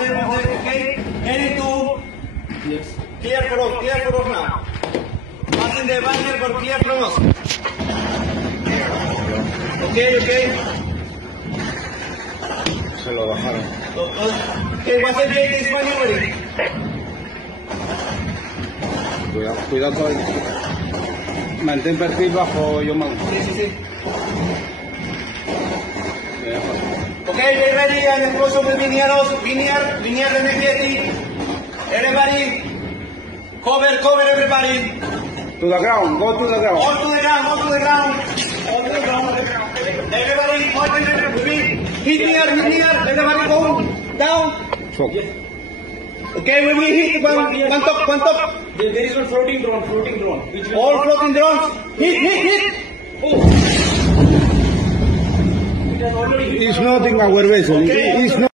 okay? Heading to Yes. clear cross now. Passing the banner for clear cross. Okay. Se lo bajaron. Okay, what's the date is maneuvering? Cuidado con el... Mantén perfil bajo Yoman. Sí. Okay, get ready and explosion will be near us. Linear energetic. Everybody, cover everybody. To the ground, go to the ground. All to the ground. Everybody, hit near. Everybody go down. Choke. Okay, when we hit one top. There is one floating drone. Which will All floating drones. Hit. Oh. It has already hit. It's not in our vessel. Okay. It's not.